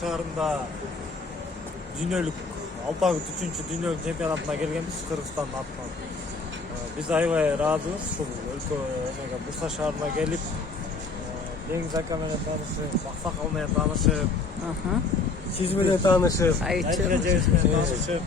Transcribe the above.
Şehrinde dünyoluk Alpagut 3. dünyoluk çempionatına gelgenmiz Kırgızstan'ın atынан. Biz aybay razıyız. Şu ülke Bursa şehrine gelip Dengiz Akamen'le tanışıp, Aksakal'la tanışıp, Çizme'yle tanışıp, Aytır Eceviz'le tanışıp